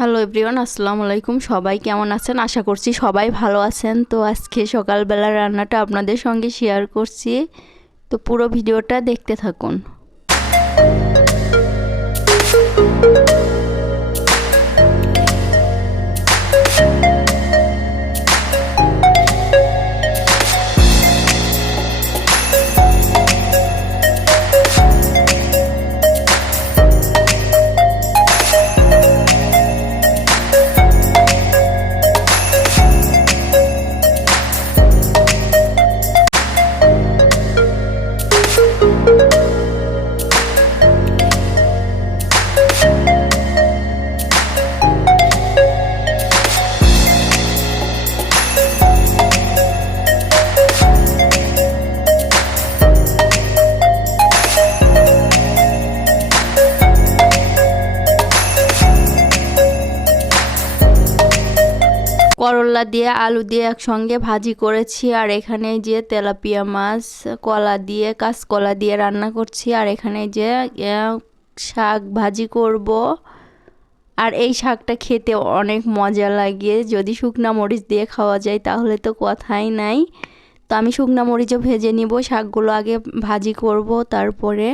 Hello everyone, আসসালামু আলাইকুম। সবাই কেমন আছেন? আশা করছি সবাই ভালো আছেন। তো আজকে সকালবেলার রান্নাটা আপনাদের সঙ্গে শেয়ার করছি, তো পুরো ভিডিওটা দেখতে থাকুন। করলা দিয়ে আলু দিয়ে একসঙ্গে ভাজি করেছি, আর এখানে যে তেলাপিয়া মাছ কলা দিয়ে কাঁচকলা দিয়ে রান্না করছি, আর এখানে যে শাক ভাজি করব। আর এই শাকটা খেতে অনেক মজা লাগে, যদি শুকনা মরিচ দিয়ে খাওয়া যায় তাহলে তো কথাই নাই। তো আমি শুকনা মরিচও ভেজে নিব, শাকগুলো আগে ভাজি করব তারপরে।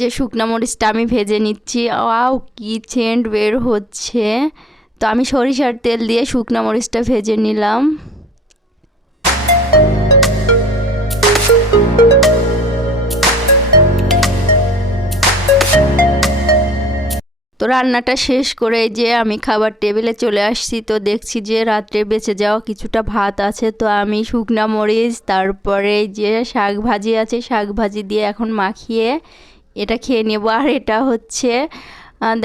যে শুকনা মরিচটা আমি ভেজে নিচ্ছি, ওয়াও কি সেন্ট বের হচ্ছে। তো আমি সরিষার তেল দিয়ে শুকনা মরিচটা ভেজে নিলাম। তো রান্নাটা শেষ করে যে আমি খাবার টেবিলে চলে আসছি, তো দেখছি যে রাত্রে বেঁচে যাওয়া কিছুটা ভাত আছে। তো আমি শুকনা মরিচ তারপরে যে শাক ভাজি আছে, শাক ভাজি দিয়ে এখন মাখিয়ে এটা খেয়ে নেব। আর এটা হচ্ছে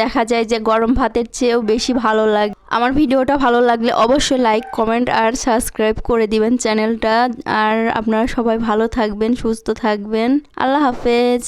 দেখা যায় যে গরম ভাতের চেয়েও বেশি ভালো লাগে। আমার ভিডিওটা ভালো লাগলে অবশ্যই লাইক কমেন্ট আর সাবস্ক্রাইব করে দিবেন চ্যানেলটা। আর আপনারা সবাই ভালো থাকবেন, সুস্থ থাকবেন। আল্লাহ হাফেজ।